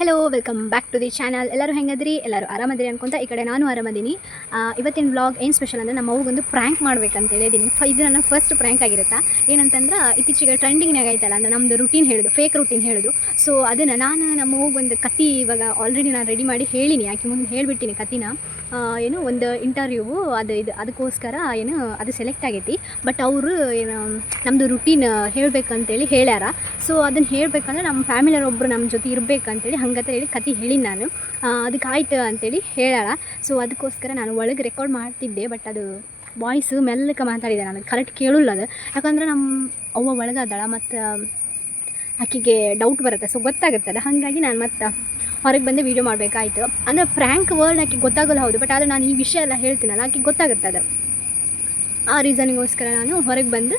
Hello welcome back to the channel ಎಲ್ಲರೂ ಹೆಂಗದ್ರಿ? ಎಲ್ಲರೂ ಆರಾಮದ್ರಿ ಅನ್ಕೊಂತ ಈ ಕಡೆ ನಾನು ಆರಾಮದೀನಿ. ಇವತ್ತಿನ ವ್ಲಾಗ್ ಏನು ಸ್ಪೆಷಲ್ ಅಂದರೆ ನಮ್ಮ ಅವ್ಗೊಂದು ಪ್ರ್ಯಾಂಕ್ ಮಾಡ್ಬೇಕಂತ ಹೇಳಿದ್ದೀನಿ ಫ ಇದು ನನ್ನ ಫಸ್ಟ್ ಪ್ರ್ಯಾಂಕ್ ಆಗಿರುತ್ತಾ? ಏನಂತಂದ್ರೆ, ಇತ್ತೀಚೆಗೆ ಟ್ರೆಂಡಿಂಗ್ನಾಗ ಐತಲ್ಲ ಅಂದರೆ ನಮ್ಮದು ರುಟೀನ್ ಹೇಳೋದು ಫೇಕ್ ರುಟೀನ್ ಹೇಳೋದು. ಸೊ ಅದನ್ನು ನಾನು ನಮ್ಮ ಅವ್ಗೊಂದು ಕತಿ ಇವಾಗ ಆಲ್ರೆಡಿ ನಾನು ರೆಡಿ ಮಾಡಿ ಹೇಳಿನಿ. ಯಾಕೆ ಮುಂದೆ ಹೇಳಿಬಿಟ್ಟಿನಿ ಕತಿನ ಏನು ಒಂದು ಇಂಟರ್ವ್ಯೂವು ಅದು ಇದು, ಅದಕ್ಕೋಸ್ಕರ ಏನು, ಅದು ಸೆಲೆಕ್ಟ್ ಆಗೈತಿ. ಬಟ್ ಅವರು, ಏನು ನಮ್ಮದು ರುಟೀನ್ ಹೇಳಬೇಕಂತೇಳಿ ಹೇಳ್ಯಾರ. ಸೊ ಅದನ್ನು ಹೇಳಬೇಕಂದ್ರೆ ನಮ್ಮ ಫ್ಯಾಮಿಲಿಯವ್ರು ಒಬ್ಬರು ನಮ್ಮ ಜೊತೆ ಇರಬೇಕಂತೇಳಿ ಹಂಗಂತ ಹೇಳಿ ಕತೆ ಹೇಳಿ ನಾನು. ಅದಕ್ಕೆ ಆಯ್ತು ಅಂತೇಳಿ ಹೇಳೋಣ ಸೊ ಅದಕ್ಕೋಸ್ಕರ ನಾನು ಒಳಗೆ ರೆಕಾರ್ಡ್ ಮಾಡ್ತಿದ್ದೆ ಬಟ್ ಅದು ವಾಯ್ಸು ಮೆಲ್ಲಕ್ಕೆ ಮಾತಾಡಿದೆ ನಾನು. ಕರೆಕ್ಟ್ ಕೇಳಿಲ್ಲ ಅದು. ಯಾಕಂದ್ರೆ ನಮ್ಮ ಅವ್ವ ಒಳಗದಾಳ, ಮತ್ತು ಆಕೆಗೆ ಡೌಟ್ ಬರುತ್ತೆ. ಸೊ ಗೊತ್ತಾಗುತ್ತಲ್ಲ ಹಾಗಾಗಿ ನಾನು ಮತ್ತೆ ಹೊರಗೆ ಬಂದು ವೀಡಿಯೋ ಮಾಡಬೇಕಾಯ್ತು. ಅಂದರೆ ಪ್ರ್ಯಾಂಕ್ ವರ್ಡ್ ಆಕೆ ಗೊತ್ತಾಗಲ್ಲ ಹೌದು ಬಟ್ ಆದರೆ ನಾನು ಈ ವಿಷಯ ಎಲ್ಲ ಹೇಳ್ತೀನಲ್ಲ ಆಕೆ ಗೊತ್ತಾಗುತ್ತೆ ಅದು. ಆ ರೀಸನಿಗೋಸ್ಕರ ನಾನು ಹೊರಗೆ ಬಂದು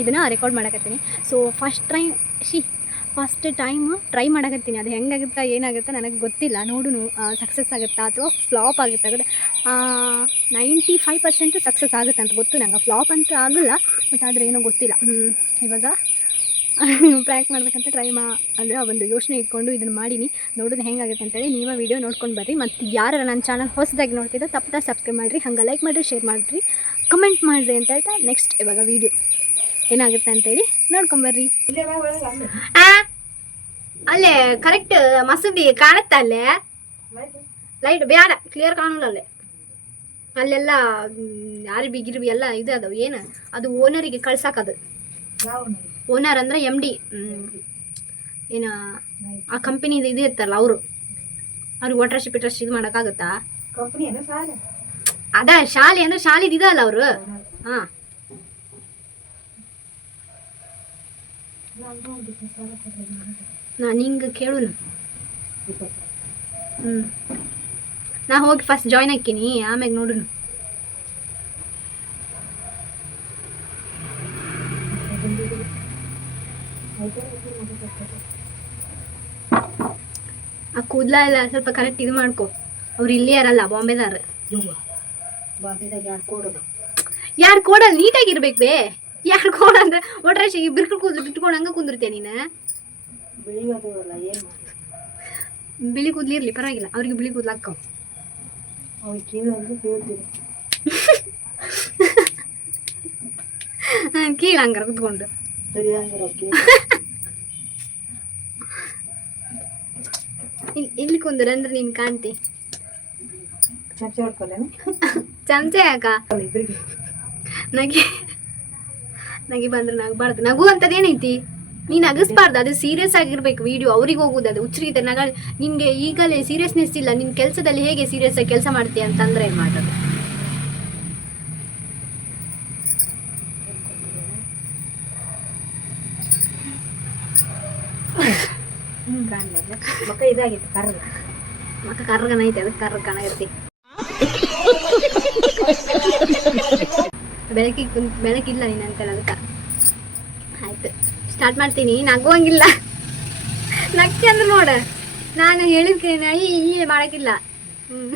ಇದನ್ನು ರೆಕಾರ್ಡ್ ಮಾಡಕತ್ತೀನಿ. ಸೊ ಫಸ್ಟ್ ಟ್ರೈ ಶಿ ಫಸ್ಟ್ ಟೈಮ್ ಟ್ರೈ ಮಾಡಕತ್ತೀನಿ. ಅದು ಹೆಂಗಾಗುತ್ತಾ, ಏನಾಗುತ್ತಾ ನನಗೆ ಗೊತ್ತಿಲ್ಲ. ನೋಡು ಸಕ್ಸಸ್ ಆಗುತ್ತಾ ಅಥವಾ ಫ್ಲಾಪ್ ಆಗುತ್ತಾ ಆಗುತ್ತೆ ನೈಂಟಿ ಫೈವ್ ಪರ್ಸೆಂಟು ಸಕ್ಸಸ್ ಆಗುತ್ತೆ ಅಂತ ಗೊತ್ತು ನಂಗೆ. ಫ್ಲಾಪ್ ಅಂತೂ ಆಗಲ್ಲ ಬಟ್ ಆದರೆ ಏನೋ ಗೊತ್ತಿಲ್ಲ. ಇವಾಗ ಪ್ರ್ಯಾಂಕ್ ಮಾಡ್ಬೇಕಂತ ಟ್ರೈ ಮಾ, ಅಂದರೆ ಒಂದು ಯೋಚನೆ ಇಟ್ಕೊಂಡು ಇದನ್ನು ಮಾಡೀನಿ. ನೋಡೋದು ಹೆಂಗಾಗುತ್ತೆ ಅಂತೇಳಿ ನೀವು ವೀಡಿಯೋ ನೋಡ್ಕೊಂಡು ಬರ್ರಿ. ಮತ್ತು ಯಾರು ನನ್ನ ಚಾನಲ್ ಹೊಸದಾಗಿ ನೋಡ್ತಿದ್ದ ತಪ್ಪದ ಸಬ್ಸ್ಕ್ರೈಬ್ ಮಾಡಿರಿ. ಹಂಗೆ ಲೈಕ್ ಮಾಡಿರಿ ಶೇರ್ ಮಾಡಿರಿ. ಕಮೆಂಟ್ ಮಾಡಿರಿ ಅಂತ ಹೇಳ್ತಾ ನೆಕ್ಸ್ಟ್ ಇವಾಗ ವೀಡಿಯೋ ಏನಾಗುತ್ತೆ ಅಂತೇಳಿ ನೋಡ್ಕೊಂಬರ್ರಿ ಅಲ್ಲೇ ಕರೆಕ್ಟ್ ಮಸೂದಿ ಕಾಣುತ್ತೆ ಅಲ್ಲೇ? ಲೈಟ್ ಬೇಡ ಕ್ಲಿಯರ್ ಕಾಣಲ್ಲ ಅಲ್ಲೇ. ಅಲ್ಲೆಲ್ಲ ಅರ್ಬಿ ಗಿರ್ಬಿ ಎಲ್ಲ ಇದು ಅದಾವ ಏನು? ಅದು ಓನರಿಗೆ ಕಳ್ಸಾಕದು ಓನರ್ ಅಂದ್ರೆ ಎಂ ಡಿ ಏನು ಆ ಕಂಪನಿದು ಇದು ಇರ್ತಾರಲ್ಲ ಅವರು. ಅವ್ರಿಗೆ ಓಟ್ರಶಿಪ್ ಇಟ್ರಶ್ ಇದು ಮಾಡೋಕ್ಕಾಗುತ್ತಾ? ಅದ ಶಾಲೆ ಅಂದ್ರೆ ಶಾಲೆದು ಇದಲ್ಲ ಅವರು. ಹಾಂ. ನಾನು ಹಿಂಗೆ ಕೇಳು ಹ್ಞೂ ನಾ ಹೋಗಿ ಫಸ್ಟ್ ಜಾಯ್ನ್ ಹಾಕಿನಿ ಆಮ್ಯಾಗ ನೋಡೋಣ ಆ ಕೂದಲ ಎಲ್ಲ ಸ್ವಲ್ಪ ಕರೆಕ್ಟ್ ಇದು ಮಾಡ್ಕೊ. ಅವ್ರು ಇಲ್ಲಿ ಯಾರಲ್ಲ ಬಾಂಬೆದಾರ. ಯಾರು ನೀಟಾಗಿ ನೀಟಾಗಿರ್ಬೇಕು ಬೇ. ಯಾರು ಕೋಡ ಅಂದ್ರೆ ಒಟ್ರೆ ಬಿರ್ಕಲ್ ಕೂದಲು ಬಿಟ್ಕೊಂಡು ಹಂಗ ಕುಂದಿರ್ತೀಯ ನೀನು ಬಿಳಿ ಕೂದ್ಲು ಇರ್ಲಿ ಪರವಾಗಿಲ್ಲ ಅವ್ರಿಗೆ ಬಿಳಿ ಕೂದ್ಲು ಹಾಕೋ ಕೀಳ ಹಂಗಾರ ಕುತ್ಕೊಂಡು ಇಲ್ಲಿ ಇಲ್ಲಿ ಕುಂದ್ರ ಅಂದ್ರೆ ನೀನು ಕಾಣ್ತಿ ಚಮಚ ಯಾಕ ನಗಿ ನಗಿ ಬಂದ್ರೆ ನಗಬಾರ್ದು ನಗು ಅಂತದೇನೈತಿ ನೀನ್ ನಗಿಸ್ಬಾರ್ದು. ಅದು ಸೀರಿಯಸ್ ಆಗಿರ್ಬೇಕು ವಿಡಿಯೋ ಅವ್ರಿಗೆ ಹೋಗುದು ಅದು. ಉಚ್ಚರಿಗೆ ನಗ ನಿನ್ಗೆ ಈಗಲೇ ಸೀರಿಯಸ್ನೆಸ್ ಇಲ್ಲ. ನಿನ್ ಕೆಲಸದಲ್ಲಿ ಹೇಗೆ ಸೀರಿಯಸ್ ಆಗಿ ಕೆಲಸ ಮಾಡ್ತೀಯ ಅಂತಂದ್ರೆ ಏನ್ ಮಾಡೋದು? ಮಕ್ಕ ಇದಾಗಿತ್ತು ಕರ್ಗ ಮತ್ತೆ ಕರ್ಗನ ಐತೆ ಅದಕ್ಕೆ ಕರ್ಗ ಕಾಣಗತ್ತಿ ಬೆಳಕಿಗೆ ಬೆಳಕಿಲ್ಲ ನೀನು ಅಂತೇಳಿ ಅದಕ್ಕೆ ಆಯ್ತು. ಸ್ಟಾರ್ಟ್ ಮಾಡ್ತೀನಿ. ನಗುವಂಗಿಲ್ಲ. ನಕ್ಕೆ ಅಂದ್ರೆ ನೋಡ. ನಾನು ಹೇಳಿದ್ಕೇನ ಈ ಈ ಮಾಡಕ್ಕಿಲ್ಲ. ಹ್ಮ್.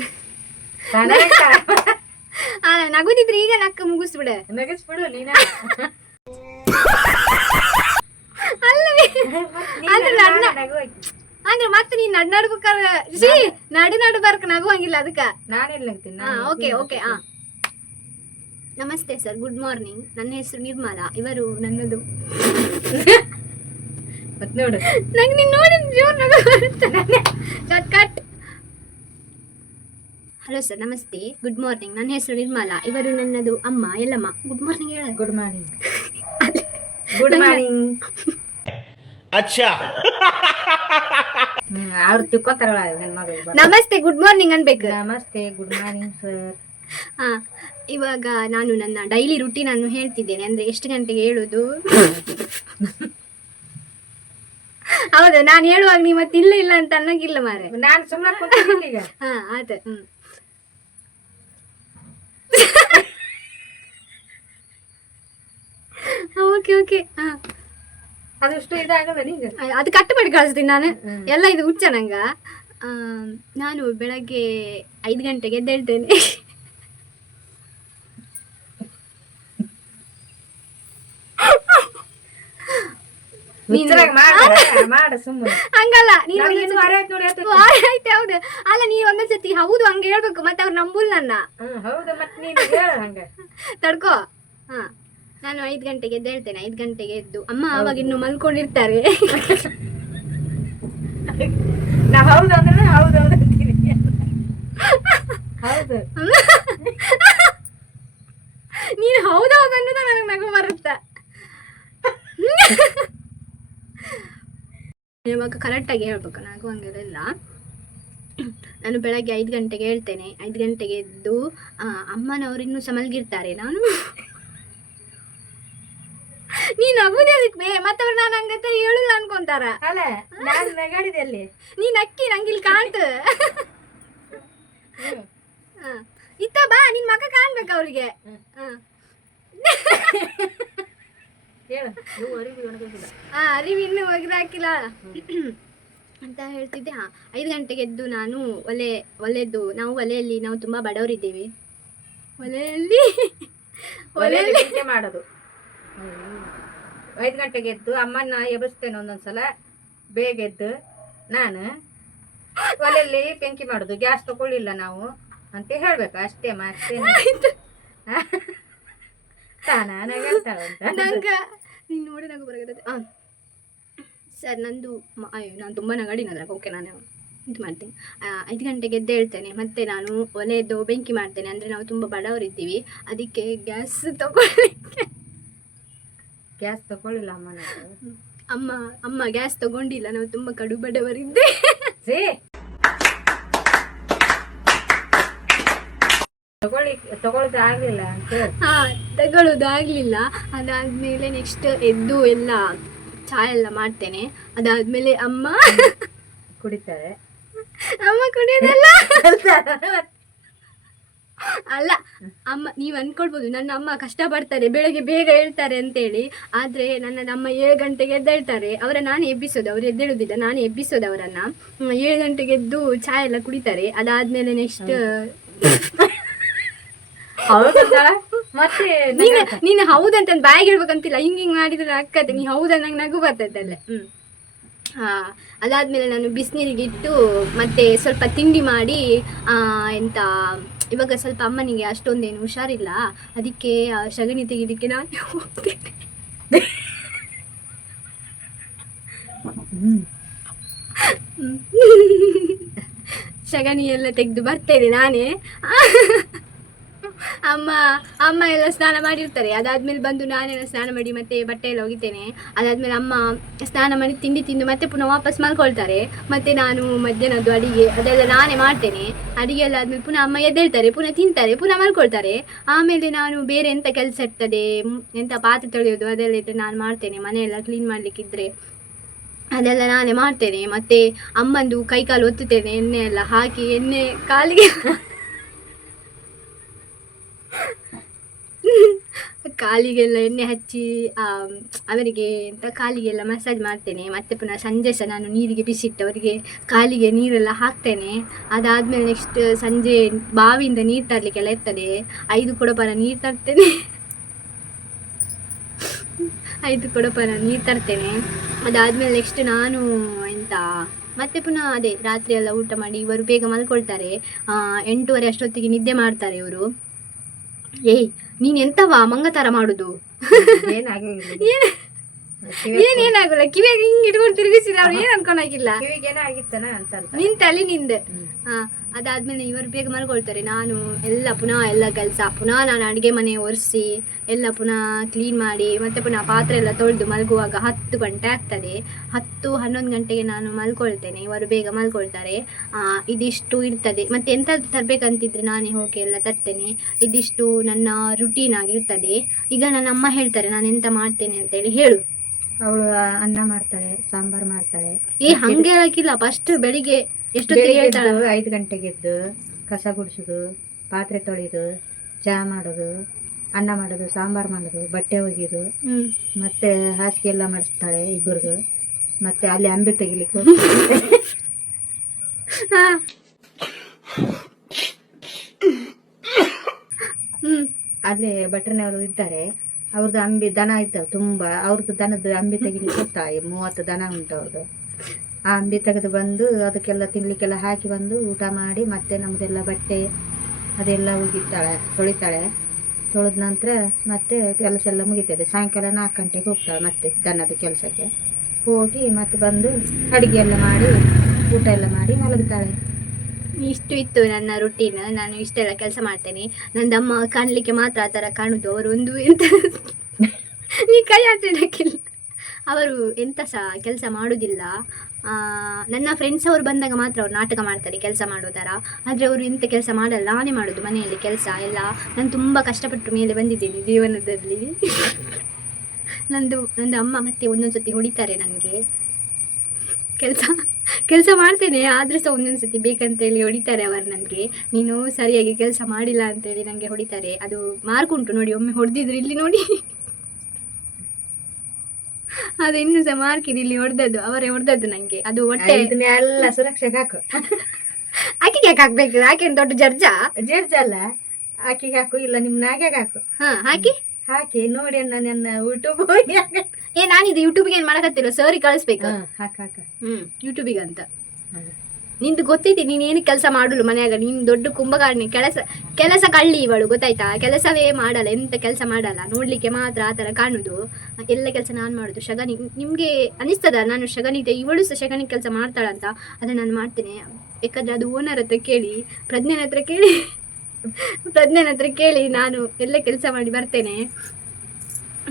ಆ, ನಗುದಿದ್ರೆ ಈಗ ನಕ್ಕ ಮುಗಿಸ್ಬಿಡ. ನಗಸ್ಬಿಡು ನೀನ. ಅಲ್ಲವೇ ಅಂದ್ರೆ ನನ್ನ ಅಂದ್ರೆ ಮತ್ತೆ ನೀನ್ ನಡ್ ನಡ್ಬೇಕಾರ ನಡು ನಡು ಬರ್ಕ ನಗುವಂಗಿಲ್ಲ ಅದಕ್ಕ ಹಾ ಓಕೆ ಓಕೆ ಹಾ ನಮಸ್ತೆ ಸರ್ ಗುಡ್ ಮಾರ್ನಿಂಗ್ ನನ್ನ ಹೆಸರು ನಿರ್ಮಲಾ ಇವರು ನನ್ನದು ಮತ್ ನೋಡು ನಂಗೆ ನೀನು ನೋಡಿ ಜೋರ್ ನಗು ಬರುತ್ತೆ ಶಾರ್ಟ್ ಕಟ್ ಹಲೋ ಸರ್ ನಮಸ್ತೆ ಗುಡ್ ಮಾರ್ನಿಂಗ್ ನನ್ನ ಹೆಸರು ನಿರ್ಮಲಾ ಇವರು ನನ್ನದು ಅಮ್ಮ ಎಲ್ಲಮ್ಮ ಗುಡ್ ಮಾರ್ನಿಂಗ್ ಹೇಳ ಗುಡ್ ಮಾರ್ನಿಂಗ್ ಗುಡ್ ಮಾರ್ನಿಂಗ್ अच्छा ಅವ್ರು ತಿಕ್ಕೋತಾರಲ್ಲ ನನ್ನ ಮಗಳು ಬಾ. ನಮಸ್ತೆ ಗುಡ್ ಮಾರ್ನಿಂಗ್ ಅನ್ಬೇಕು ನಮಸ್ತೆ ಗುಡ್ ಮಾರ್ನಿಂಗ್ ಸರ್ ಹಾ ಇವಾಗ ನಾನು ನನ್ನ ಡೈಲಿ ರುಟೀನ್ ಅನ್ನು ಹೇಳ್ತಿದ್ದೇನೆ. ಅಂದ್ರೆ ಎಷ್ಟು ಗಂಟೆಗೆ ಹೇಳುದು? ಹೌದು ನಾನು ಹೇಳುವಾಗ ನೀವು ಮತ್ತೆ ಇಲ್ಲ ಇಲ್ಲ ಅಂತ ಅನ್ನೋಗಿಲ್ಲ ಮಾರೆ ನಾನು ಸುಮ್ಮನೆ ಈಗ. ಹಾ ಹ್ಮ್. ಓಕೆ ಓಕೆ ಹಾ. ಅದಷ್ಟು ಇದಾಗಲ್ಲ ನಿಂಗೆ ಅದು ಕಟ್ ಮಾಡಿ ಕಳಿಸ್ತೀನಿ ನಾನು. ಎಲ್ಲ ಇದು ಹುಚ್ಚ ನಂಗ ನಾನು ಬೆಳಗ್ಗೆ ಐದು ಗಂಟೆಗೆ ಎದ್ದೇಳ್ತೇನೆ ಹುಚ್ಚರಾಗ್ ಮಾಡ ಮಾಡ ಸುಮ್ಮನೆ ಹಂಗಲ್ಲ ನೀನ್ ನನಗೆ ಒಂದೊಂದ್ ಇನ್ನು ವಾರ ಆಯ್ತು ನೋಡಿ ಸತಿ- ಹೌದು. ಅಲ್ಲ ಹೌದು ಹಂಗೆ ಹೇಳ್ಬೇಕು ಮತ್ತೆ ಅವ್ರು ನಂಬುಲ್ ನನ್ನ. ಹೌದು ತಡ್ಕೋ. ಹಾ ನಾನು ಐದು ಗಂಟೆಗೆ ಎದ್ದು ಹೇಳ್ತೇನೆ ಐದು ಗಂಟೆಗೆ ಎದ್ದು. ಅಮ್ಮ ಅವಾಗ ಇನ್ನು ಮಲ್ಕೊಂಡಿರ್ತಾರೆ. ನಾ ಹೌದು ಅಂದ್ರೆ ಹೌದು ಹೌದು ಅಂತೀನಿ ಹೌದು ನೀನು ಹೌದು ಹೌದು ಅನ್ನೋದು ನನಗೆ ನಗು ಬರುತ್ತೆ ಕರೆಕ್ಟಾಗಿ ಹೇಳ್ಬೇಕು. ನನಗೂ ಹಂಗೆಲ್ಲ ನಾನು ಬೆಳಗ್ಗೆ ಐದು ಗಂಟೆಗೆ ಹೇಳ್ತೇನೆ. ಐದು ಗಂಟೆಗೆ ಎದ್ದು ಅಮ್ಮನವರು ಇನ್ನೂ ಸಮಲ್ಗಿರ್ತಾರೆ. ನಾನು ನೀನು ಅಗುದೇ ಅದಕ್ಕೆ ಮತ್ತವ್ರು ನಾನು ಹಂಗಂತ ಹೇಳುಲ್ಲ ಅನ್ಕೊಂತಾರ. ಅಲ್ಲ ನಾನು ನಗಾಡಿದೆ ಅಲ್ಲಿ. ನೀನ್ ಅಕ್ಕಿ ನಂಗಿಲ್ಲಿ ಕಾಣ್ತ. ಹಾ. ಇತ್ತ ಬಾ ನಿನ್ ಮಗ ಕಾಣ್ಬೇಕು ಅವ್ರಿಗೆ. ಹಾ. ಹೇಳು ನೀವು ಅರಿವಿ ಒಣಗಿಲ್ಲ ಆ ಅರಿವು ಇನ್ನೂ ಒಗ್ದಾಕಿಲ್ಲ ಅಂತ ಹೇಳ್ತಿದ್ದೆ ಹಾ ಐದು ಗಂಟೆಗೆ ಎದ್ದು ನಾನು ಒಲೆ ಒಲೆದ್ದು ನಾವು ಒಲೆಯಲ್ಲಿ ನಾವು ತುಂಬಾ ಬಡವರಿದ್ದೇವೆ. ಒಲೆಯಲ್ಲಿ ಒಲೆಯಲ್ಲಿ ಮಾಡೋದು. ಐದು ಗಂಟೆಗೆ ಎದ್ದು ಅಮ್ಮನ ಎಬ್ಬಿಸ್ತೇನೆ ಒಂದೊಂದ್ಸಲ. ಬೇಗ ಎದ್ದು ನಾನು ಒಲೆಯಲ್ಲಿ ಬೆಂಕಿ ಮಾಡುದು. ಗ್ಯಾಸ್ ತಗೊಳ್ಳಿಲ್ಲ ನಾವು ಅಂತ ಹೇಳ್ಬೇಕು. ಅಷ್ಟೇ ಮತ್ತೆ ತಾನ? ಹೇಳ್ತಾಳಂತ ನಂಗ ನೀನು ನೋಡಿ ನಂಗೆ ಬರಗತ್ತೆ ಹಾಂ ಸರ್ ನಂದು ಅಯ್ಯೋ ನಾನು ತುಂಬ ನಗಾಡಿನದ್ರಾಗ ಓಕೆ ನಾನು ಇದು ಮಾಡ್ತೀನಿ. ಐದು ಗಂಟೆಗೆ ಎದ್ದೇಳ್ತೇನೆ ಮತ್ತೆ ನಾನು ಒಲೆದು ಬೆಂಕಿ ಮಾಡ್ತೇನೆ. ಅಂದರೆ ನಾವು ತುಂಬ ಬಡವರಿದ್ದೀವಿ. ಅದಕ್ಕೆ ಗ್ಯಾಸ್ ತಗೊಳ್ಳಿಕ್ಕೆ. ಗ್ಯಾಸ್ ತಗೊಳ್ಳಿಲ್ಲ ಅಮ್ಮ ಅಮ್ಮ ಅಮ್ಮ ಗ್ಯಾಸ್ ತಗೊಂಡಿಲ್ಲ. ನಾವು ತುಂಬ ಕಡು ಬಡವರಿದ್ದೆ. ಹಾಂ ತಗೊಳ್ಳೋದಾಗಲಿಲ್ಲ ಅದಾದಮೇಲೆ ನೆಕ್ಸ್ಟ್ ಎದ್ದು ಎಲ್ಲ ಚಾ ಎಲ್ಲ ಮಾಡ್ತೇನೆ. ಅದಾದಮೇಲೆ ಅಮ್ಮ ಕುಡಿತಾರೆ. ಅಮ್ಮ ಕುಡಿಯೋದಲ್ಲ? ಅಲ್ಲ ಅಮ್ಮ ನೀವು ಅನ್ಕೊಳ್ಬೋದು ನನ್ನ ಅಮ್ಮ ಕಷ್ಟಪಡ್ತಾರೆ ಬೆಳಗ್ಗೆ ಬೇಗ ಹೇಳ್ತಾರೆ ಅಂತೇಳಿ. ಆದ್ರೆ ನನ್ನ ಅಮ್ಮ ಏಳು ಗಂಟೆಗೆ ಎದ್ದೇಳ್ತಾರೆ. ಅವರ ನಾನು ಎಬ್ಬಿಸೋದು ಅವ್ರು ಎದ್ದೇಳುದಿಲ್ಲ ನಾನು ಎಬ್ಬಿಸೋದು ಅವರನ್ನು. ಏಳು ಗಂಟೆಗೆ ಎದ್ದು ಚಾಯ್ ಎಲ್ಲ ಕುಡಿತಾರೆ. ಅದಾದ್ಮೇಲೆ ನೆಕ್ಸ್ಟ್ ಮತ್ತೆ ನೀನು ನೀನು ಹೌದಂತ ಬಾಯಿಗೆ ಹೇಳ್ಬೇಕಂತಿಲ್ಲ ಹಿಂಗೆ ಹಿಂಗೆ ಮಾಡಿದ್ರೆ ಅಕ್ಕತ್ತೆ ನೀ ಹೌದಾ? ನಂಗೆ ನಗು ಬರ್ತೈತಲ್ಲೇ ಹ್ಮ್. ಹಾಂ ಅದಾದ್ಮೇಲೆ ನಾನು ಬಿಸಿನೀರಿಗೆ ಇಟ್ಟು ಮತ್ತೆ ಸ್ವಲ್ಪ ತಿಂಡಿ ಮಾಡಿ ಆ, ಎಂತ ಇವಾಗ ಸ್ವಲ್ಪ ಅಮ್ಮನಿಗೆ ಅಷ್ಟೊಂದೇನು ಹುಷಾರಿಲ್ಲ. ಅದಕ್ಕೆ ಶಗಣಿ ಸಗಣಿ ತೆಗಿಲಿಕ್ಕೆ ನಾನು ಹೋಗ್ತೇನೆ. ಸಗಣಿ ಎಲ್ಲ ತೆಗೆದು ಬರ್ತೇನೆ ನಾನೇ. ಅಮ್ಮ ಅಮ್ಮ ಎಲ್ಲ ಸ್ನಾನ ಮಾಡಿರ್ತಾರೆ. ಅದಾದ್ಮೇಲೆ ಬಂದು ನಾನೆಲ್ಲ ಸ್ನಾನ ಮಾಡಿ ಮತ್ತೆ ಬಟ್ಟೆ ಎಲ್ಲ ಒಗಿತೇನೆ. ಅದಾದ್ಮೇಲೆ ಅಮ್ಮ ಸ್ನಾನ ಮಾಡಿ ತಿಂಡಿ ತಿಂದು ಮತ್ತೆ ಪುನಃ ವಾಪಸ್ ಮಲ್ಕೊಳ್ತಾರೆ. ಮತ್ತೆ ನಾನು ಮಧ್ಯಾಹ್ನದ್ದು ಅಡಿಗೆ ಅದೆಲ್ಲ ನಾನೇ ಮಾಡ್ತೇನೆ. ಅಡಿಗೆ ಎಲ್ಲ ಆದ್ಮೇಲೆ ಪುನಃ ಅಮ್ಮ ಎದ್ದೇಳ್ತಾರೆ, ಪುನಃ ತಿಂತಾರೆ, ಪುನಃ ಮಲ್ಕೊಳ್ತಾರೆ. ಆಮೇಲೆ ನಾನು ಬೇರೆ ಎಂತ ಕೆಲಸ ಇರ್ತದೆ, ಎಂತ ಪಾತ್ರೆ ತೊಳೆಯೋದು ಅದೆಲ್ಲ ಇದ್ರೆ ನಾನು ಮಾಡ್ತೇನೆ. ಮನೆಯೆಲ್ಲ ಕ್ಲೀನ್ ಮಾಡ್ಲಿಕ್ಕಿದ್ರೆ ಅದೆಲ್ಲ ನಾನೇ ಮಾಡ್ತೇನೆ. ಮತ್ತೆ ಅಮ್ಮಂದು ಕೈ ಕಾಲು ಒತ್ತುತ್ತೇನೆ ಎಣ್ಣೆ ಎಲ್ಲ ಹಾಕಿ, ಎಣ್ಣೆ ಕಾಲಿಗೆ ಕಾಲಿಗೆಲ್ಲ ಎಣ್ಣೆ ಹಚ್ಚಿ ಅವರಿಗೆ ಎಂತ, ಕಾಲಿಗೆಲ್ಲ ಮಸಾಜ್ ಮಾಡ್ತೇನೆ. ಮತ್ತೆ ಪುನಃ ಸಂಜೆ ಸಹ ನಾನು ನೀರಿಗೆ ಬಿಸಿಟ್ಟು, ಅವರಿಗೆ ಕಾಲಿಗೆ ನೀರೆಲ್ಲ ಹಾಕ್ತೇನೆ. ಅದಾದಮೇಲೆ ನೆಕ್ಸ್ಟ್ ಸಂಜೆ ಬಾವಿಯಿಂದ ನೀರು ತರಲಿಕ್ಕೆಲ್ಲ ಇರ್ತದೆ. ಐದು ಕೊಡಪನ ನೀರು ತರ್ತೇನೆ. ಐದು ಕೊಡಪನ ನೀರು ತರ್ತೇನೆ. ಅದಾದಮೇಲೆ ನೆಕ್ಸ್ಟ್ ನಾನು ಎಂತ, ಮತ್ತೆ ಪುನಃ ಅದೇ ರಾತ್ರಿ ಎಲ್ಲ ಊಟ ಮಾಡಿ ಇವರು ಬೇಗ ಮಲ್ಕೊಳ್ತಾರೆ. ಎಂಟೂವರೆ ಅಷ್ಟೊತ್ತಿಗೆ ನಿದ್ದೆ ಮಾಡ್ತಾರೆ ಇವರು. ಏಯ್ ನೀನು ಎಂತವಾ ಮಂಗ ತರ ಮಾಡುದು? ಏನಾಗಿಲ್ಲ ಏನು ಏನೇನಾಗಲ್ಲ ಕಿವಿಯಾಗ ಹಿಂಗ್ ಇಟ್ಕೊಂಡು ತಿರುಗಿಸಿದ ಅವ್ರು ಏನ್ ಅನ್ಕೊಂಡಾಗಿಲ್ಲ ಕಿವಿಗೆ ಏನಾಗಿತ್ತನ ಅಂತ ನಿನ್ ತಲೆ ನಿಂದೆ. ಹಾ ಅದಾದ್ಮೇಲೆ ಇವರು ಬೇಗ ಮಲ್ಕೊಳ್ತಾರೆ. ನಾನು ಎಲ್ಲ ಪುನಃ ಎಲ್ಲ ಕೆಲಸ ಪುನಃ ನಾನು ಅಡುಗೆ ಮನೆ ಒರೆಸಿ ಎಲ್ಲ ಪುನಃ ಕ್ಲೀನ್ ಮಾಡಿ ಮತ್ತೆ ಪುನಃ ಪಾತ್ರೆ ಎಲ್ಲ ತೊಳೆದು ಮಲಗುವಾಗ ಹತ್ತು ಗಂಟೆ ಆಗ್ತದೆ. ಹತ್ತು ಹನ್ನೊಂದು ಗಂಟೆಗೆ ನಾನು ಮಲ್ಕೊಳ್ತೇನೆ. ಇವರು ಬೇಗ ಮಲ್ಕೊಳ್ತಾರೆ. ಆ, ಇದಿಷ್ಟು ಇರ್ತದೆ. ಮತ್ತೆ ಎಂತ ತರಬೇಕಂತಿದ್ರೆ ನಾನೇ ಹೋಗಿ ಎಲ್ಲ ತರ್ತೇನೆ. ಇದಿಷ್ಟು ನನ್ನ ರುಟೀನ್ ಆಗಿರ್ತದೆ. ಈಗ ನನ್ನ ಅಮ್ಮ ಹೇಳ್ತಾರೆ ನಾನು ಎಂತ ಮಾಡ್ತೇನೆ ಅಂತೇಳಿ ಹೇಳು. ಅವಳು ಅನ್ನ ಮಾಡ್ತಾಳೆ ಸಾಂಬಾರ್ ಮಾಡ್ತಾಳೆ. ಈ ಹಂಗೆ ಹೇಳಕ್ಕಿಲ್ಲ. ಫಸ್ಟ್ ಬೆಳಿಗ್ಗೆ ಎಷ್ಟು ಹೇಳ್ತಾಳ? ಐದು ಗಂಟೆಗೆ ಎದ್ದು ಕಸ ಗುಡಿಸೋದು ಪಾತ್ರೆ ತೊಳೆಯೋದು ಚಹಾ ಮಾಡೋದು ಅನ್ನ ಮಾಡೋದು ಸಾಂಬಾರ್ ಮಾಡೋದು ಬಟ್ಟೆ ಒಗೆಯೋದು. ಮತ್ತೆ ಹಾಸಿಗೆ ಎಲ್ಲ ಮಾಡಿಸ್ತಾಳೆ ಇಬ್ಬರಿಗೂ ಮತ್ತೆ ಅಲ್ಲಿ ಅಂಬಿ ತೆಗಿಲಿಕ್ಕೆ ಅಲ್ಲಿ ಭಟ್ರನವರು ಇದ್ದಾರೆ. ಅವ್ರದ್ದು ಅಂಬಿ ದನ ಇದ್ದಾವೆ ತುಂಬ. ಅವ್ರದ್ದು ದನದ ಅಂಬಿ ತೆಗಿಲಿಕ್ಕೆ ತಾಯಿ ಮೂವತ್ತು ದನ ಉಂಟು ಅವ್ರದ್ದು ಆ ಅಂಬಿ ತೆಗೆದು ಬಂದು ಅದಕ್ಕೆಲ್ಲ ತಿನ್ಲಿಕ್ಕೆಲ್ಲ ಹಾಕಿ ಬಂದು ಊಟ ಮಾಡಿ ಮತ್ತೆ ನಮ್ಮದೆಲ್ಲ ಬಟ್ಟೆ ಅದೆಲ್ಲ ಉಗಿತಾಳೆ, ತೊಳಿತಾಳೆ. ತೊಳೆದ ನಂತರ ಮತ್ತೆ ಕೆಲಸ ಎಲ್ಲ ಮುಗಿತದೆ. ಸಾಯಂಕಾಲ ನಾಲ್ಕು ಗಂಟೆಗೆ ಹೋಗ್ತಾಳೆ ಮತ್ತೆ ದನದ ಕೆಲಸಕ್ಕೆ. ಹೋಗಿ ಮತ್ತೆ ಬಂದು ಅಡುಗೆ ಎಲ್ಲ ಮಾಡಿ ಊಟ ಎಲ್ಲ ಮಾಡಿ ಮಲಗುತ್ತಾಳೆ ಇಷ್ಟು ಇತ್ತು ನನ್ನ ರುಟೀನ್ ನಾನು ಇಷ್ಟೆಲ್ಲ ಕೆಲಸ ಮಾಡ್ತೇನೆ. ನಂದಮ್ಮ ಕಾಣಲಿಕ್ಕೆ ಮಾತ್ರ ಆ ಥರ ಕಾಣುದು. ಅವರು ಒಂದು ಎಂತ ನೀ ಕೈ ಆಟಾಡಕ್ಕಿಲ್ಲ ಅವರು ಎಂತ ಸಹ ಕೆಲಸ ಮಾಡೋದಿಲ್ಲ. ನನ್ನ ಫ್ರೆಂಡ್ಸ್ ಅವರು ಬಂದಾಗ ಮಾತ್ರ ಅವ್ರು ನಾಟಕ ಮಾಡ್ತಾರೆ ಕೆಲಸ ಮಾಡೋ ಥರ. ಆದರೆ ಅವರು ಎಂತ ಕೆಲಸ ಮಾಡಲ್ಲ. ನಾನೇ ಮಾಡೋದು ಮನೆಯಲ್ಲಿ ಕೆಲಸ ಎಲ್ಲ. ನಾನು ತುಂಬ ಕಷ್ಟಪಟ್ಟು ಮೇಲೆ ಬಂದಿದ್ದೀನಿ ಜೀವನದಲ್ಲಿ. ನಂದು ನಂದು ಅಮ್ಮ ಮತ್ತೆ ಒಂದೊಂದು ಸತಿ ಹೊಡಿತಾರೆ ನನಗೆ. ಕೆಲಸ. ಕೆಲಸ ಮಾಡ್ತೇನೆ ಆದರೆ ಸಹ ಒಂದೊಂದು ಸತಿ ಬೇಕಂತೇಳಿ ಹೊಡಿತಾರೆ ಅವರು ನನಗೆ. ನೀನು ಸರಿಯಾಗಿ ಕೆಲಸ ಮಾಡಿಲ್ಲ ಅಂತೇಳಿ ನನಗೆ ಹೊಡಿತಾರೆ. ಅದು ಮಾರ್ಕ್ ಉಂಟು ನೋಡಿ ಒಮ್ಮೆ ಹೊಡೆದಿದ್ರು ಇಲ್ಲಿ ನೋಡಿ. ಅದು ಇನ್ನೂ ಸಹ ಮಾರ್ಕ್ ಇದೆ ಇಲ್ಲಿ ಹೊಡೆದದ್ದು ಅವರೇ ಹೊಡೆದದ್ದು ನನಗೆ ಅದು ಒಟ್ಟೆ ಇದನ್ನೆಲ್ಲ ಸುರಕ್ಷೆಗೆ ಹಾಕು. ಆಕೆಗೆ ಯಾಕೆ ಹಾಕ್ಬೇಕು? ಆಕೆ ದೊಡ್ಡ ಜರ್ಜಾ ಜರ್ಜ ಅಲ್ಲ ಆಕೆಗೆ ಹಾಕು ಇಲ್ಲ ನಿಮ್ಮ ನಾಗ್ಯಾಗ ಹಾಕು. ಹಾಂ ಹಾಕಿ. ಹಾಕಿ ನೋಡಿ ಅಣ್ಣ ನನ್ನ ಯೂಟ್ಯೂಬ್ ಏ ನಾನಿದು ಯೂಟ್ಯೂಬಿಗೆ ಏನ್ ಮಾಡಕತ್ತಿಲ್ಲ ಸರಿ ಕಳಿಸ್ಬೇಕು. ಹ್ಮ್ ಯೂಟ್ಯೂಬಿಗೆ ಅಂತ. ನಿಂದು ಗೊತ್ತೈತಿ ನೀನ್ ಏನು ಕೆಲಸ ಮಾಡಲು ಮನ್ಯಾಗ? ನೀನು ದೊಡ್ಡ ಕುಂಭಕಾರಣಿ ಕೆಲಸ ಕೆಲಸ ಕಳ್ಳಿ ಇವಳು ಗೊತ್ತಾಯ್ತಾ? ಕೆಲಸವೇ ಮಾಡಲ್ಲ ಎಂತ ಕೆಲಸ ಮಾಡಲ್ಲ? ನೋಡ್ಲಿಕ್ಕೆ ಮಾತ್ರ ಆ ಥರ ಕಾಣುದು. ಎಲ್ಲ ಕೆಲಸ ನಾನು ಮಾಡುದು. ಶಗನಿ ನಿಮ್ಗೆ ಅನಿಸ್ತದ? ನಾನು ಶಗನಿ ಇದೆ ಇವಳು ಸಹ ಶಗನಿ ಕೆಲಸ ಮಾಡ್ತಾಳಂತ ಅದನ್ನ ನಾನು ಮಾಡ್ತೇನೆ. ಯಾಕಂದ್ರೆ ಅದು ಓನರ್ ಹತ್ರ ಕೇಳಿ ಪ್ರಜ್ಞೆನ ಹತ್ರ ಕೇಳಿ ಪ್ರಜ್ಞೆನ ಹತ್ರ ಕೇಳಿ ನಾನು ಎಲ್ಲ ಕೆಲಸ ಮಾಡಿ ಬರ್ತೇನೆ.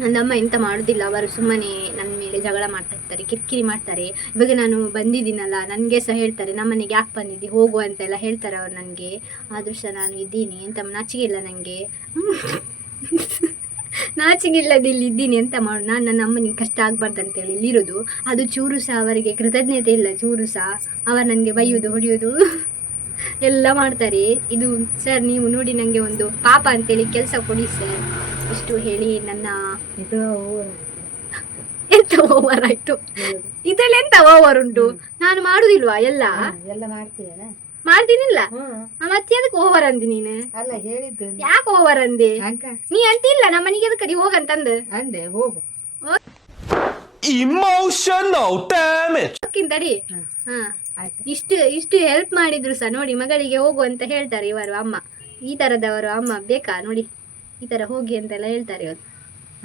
ನನ್ನಮ್ಮ ಎಂತ ಮಾಡೋದಿಲ್ಲ, ಅವರು ಸುಮ್ಮನೆ ನನ್ನ ಮೇಲೆ ಜಗಳ ಮಾಡ್ತಾ ಇರ್ತಾರೆ, ಕಿರಿಕಿರಿ ಮಾಡ್ತಾರೆ. ಇವಾಗ ನಾನು ಬಂದಿದ್ದೀನಲ್ಲ, ನನಗೆ ಸಹ ಹೇಳ್ತಾರೆ ನಮ್ಮನೆಗೆ ಯಾಕೆ ಬಂದಿದ್ದಿ, ಹೋಗು ಅಂತೆಲ್ಲ ಹೇಳ್ತಾರೆ ಅವ್ರು ನನಗೆ. ಆದರೂ ಸಹ ನಾನು ಇದ್ದೀನಿ, ಎಂತ ನಾಚಿಕೆ ನನಗೆ ಇಲ್ಲದೆ ಇಲ್ಲಿ ಇದ್ದೀನಿ ಅಂತ ಮಾಡು, ನಾನು ನನ್ನ ಅಮ್ಮನಿಗೆ ಕಷ್ಟ ಆಗಬಾರ್ದು ಅಂತೇಳಿ ಇಲ್ಲಿರೋದು ಅದು ಚೂರು ಸಹ ಅವರಿಗೆ ಕೃತಜ್ಞತೆ ಇಲ್ಲ, ಚೂರು ಸಹ. ಅವರು ನನಗೆ ಬೈಯೋದು ಹೊಡೆಯೋದು ಎಲ್ಲ ಮಾಡ್ತಾರೆ. ಇದು ಸರ್, ನೀವು ನೋಡಿ ನನಗೆ ಒಂದು ಪಾಪ ಅಂತೇಳಿ ಕೆಲಸ ಕೊಡಿ ಸರ್. ಇಷ್ಟು ಹೇಳಿ ನನ್ನ ಇದು ಎಂತ ಓವರ್ ಆಯ್ತು? ಇದ್ರಲ್ಲಿ ಎಂತ ಓವರ್ ಉಂಟು? ನಾನು ಮಾಡುದಿಲ್ವಾ ಎಲ್ಲ? ಎಲ್ಲ ಮಾಡ್ತೀಯ? ಮಾಡ್ತೀನಿಲ್ಲ. ಮತ್ತೆ ಅದಕ್ಕೆ ಓವರ್ ಅಂದಿ ನೀನು? ಅಲ್ಲ ಹೇಳಿದ್ದು. ಯಾಕೆ ಓವರ್ ಅಂದೆ? ನೀ ಅಂತಿಲ್ಲ ನಮ್ಮ ಮನೆಗೆ ಅದಕ್ಕೆ ಹೋಗಂತಂದು ಅಂದೆ ಹೋಗು. ಇಮೋಷನಲ್ ಡ್ಯಾಮೇಜ್ ಇಷ್ಟು ಇಷ್ಟು ಹೆಲ್ಪ್ ಮಾಡಿದ್ರು ಸಹ ನೋಡಿ ಮಗಳಿಗೆ ಹೋಗು ಅಂತ ಹೇಳ್ತಾರೆ ಇವರು ಅಮ್ಮ. ಈ ತರದವರು ಅಮ್ಮ ಬೇಕಾ ನೋಡಿ. ಈ ಥರ ಹೋಗಿ ಅಂತೆಲ್ಲ ಹೇಳ್ತಾರೆ ಇವತ್ತು.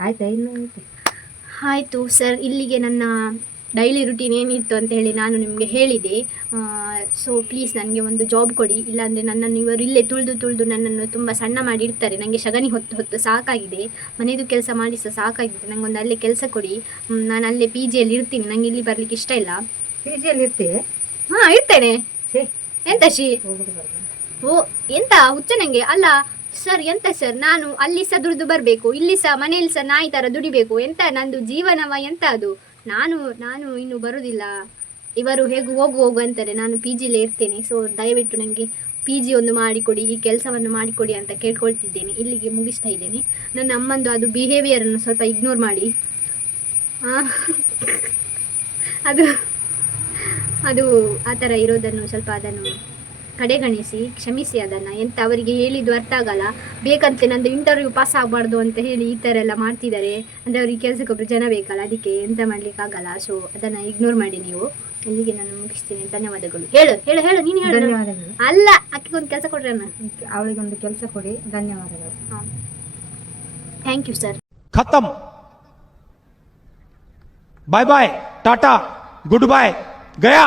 ಆಯ್ತಾ ಇನ್ನು ಆಯಿತು ಸರ್ ಇಲ್ಲಿಗೆ ನನ್ನ ಡೈಲಿ ರುಟೀನ್ ಏನಿತ್ತು ಅಂತ ಹೇಳಿ ನಾನು ನಿಮಗೆ ಹೇಳಿದೆ. ಸೊ ಪ್ಲೀಸ್ ನನಗೆ ಒಂದು ಜಾಬ್ ಕೊಡಿ ಇಲ್ಲಾಂದರೆ ನನ್ನನ್ನು ಇವರು ಇಲ್ಲೇ ತುಳಿದು ತುಳಿದು ನನ್ನನ್ನು ತುಂಬ ಸಣ್ಣ ಮಾಡಿ ಇಡ್ತಾರೆ. ನನಗೆ ಶಗನಿ ಹೊತ್ತು ಹೊತ್ತು ಸಾಕಾಗಿದೆ. ಮನೆಯದು ಕೆಲಸ ಮಾಡಿ ಸಹ ಸಾಕಾಗಿದೆ. ನನಗೊಂದು ಅಲ್ಲೇ ಕೆಲಸ ಕೊಡಿ. ನಾನು ಅಲ್ಲೇ ಪಿ ಜಿಯಲ್ಲಿ ಇರ್ತೀನಿ. ನನಗೆ ಇಲ್ಲಿ ಬರಲಿಕ್ಕೆ ಇಷ್ಟ ಇಲ್ಲ. ಪಿ ಜಿಯಲ್ಲಿ ಇರ್ತೀವಿ ಹಾಂ ಇರ್ತೇನೆ. ಎಂತ ಶಿ? ಓ ಎಂತ ಹುಚ್ಚ ನನಗೆ ಅಲ್ಲ ಸರ್, ಎಂತ ಸರ್? ನಾನು ಅಲ್ಲಿ ಸಹ ದುಡಿದು ಬರಬೇಕು ಇಲ್ಲಿ ಸಹ ಮನೆಯಲ್ಲಿ ಸಹ ನಾಯಿ ಥರ ದುಡಿಬೇಕು, ಎಂತ ನಂದು ಜೀವನವ ಎಂತ ಅದು ನಾನು ನಾನು ಇನ್ನು ಬರುದಿಲ್ಲ. ಇವರು ಹೇಗೂ, ಹೋಗು ಹೋಗು ಅಂತಾರೆ. ನಾನು ಪಿ ಜಿಲೇ ಇರ್ತೇನೆ ಸೊ ದಯವಿಟ್ಟು ನನಗೆ ಪಿ ಜಿ ಒಂದು ಮಾಡಿಕೊಡಿ, ಈ ಕೆಲಸವನ್ನು ಮಾಡಿಕೊಡಿ ಅಂತ ಕೇಳ್ಕೊಳ್ತಿದ್ದೇನೆ. ಇಲ್ಲಿಗೆ ಮುಗಿಸ್ತಾ ಇದ್ದೇನೆ. ನನ್ನ ಅಮ್ಮಂದು ಅದು ಬಿಹೇವಿಯರನ್ನು ಸ್ವಲ್ಪ ಇಗ್ನೋರ್ ಮಾಡಿ. ಅದು ಅದು ಆ ಥರ ಇರೋದನ್ನು ಸ್ವಲ್ಪ ಅದನ್ನು ಕಡೆಗಣಿಸಿ ಕ್ಷಮಿಸಿ ಅದನ್ನ. ಎಂತ ಅವರಿಗೆ ಹೇಳಿದ್ದು ಅರ್ಥ ಆಗಲ್ಲ. ಬೇಕಂತೆ ನಂದು ಇಂಟರ್ವ್ಯೂ ಪಾಸ್ ಆಗಬಾರ್ದು ಅಂತ ಹೇಳಿ ಈ ಥರ ಎಲ್ಲ ಮಾಡ್ತಿದ್ದಾರೆ. ಅಂದ್ರೆ ಅವ್ರಿಗೆ ಕೆಲಸಕ್ಕೊಬ್ರು ಜನ ಬೇಕಲ್ಲ ಅದಕ್ಕೆ ಎಂತ ಮಾಡಲಿಕ್ಕಾಗಲ್ಲ ಸೊ ಅದನ್ನು ಇಗ್ನೋರ್ ಮಾಡಿ ನೀವು. ಇಲ್ಲಿಗೆ ನಾನು ಮುಗಿಸ್ತೀನಿ. ಧನ್ಯವಾದಗಳು. ಹೇಳು ಹೇಳು ಹೇಳು ನೀನು ಹೇಳು. ಧನ್ಯವಾದಗಳು. ಅಲ್ಲ ಅಕ್ಕಿಗೊಂದು ಕೆಲಸ ಕೊಡ್ರಿ ಅಣ್ಣ. ಅವಳಿಗೊಂದು ಕೆಲಸ ಕೊಡಿ. ಧನ್ಯವಾದಗಳು. ಹಾಂ. Thank you sir ಖತಮ್. Bye bye tata good bye Gaya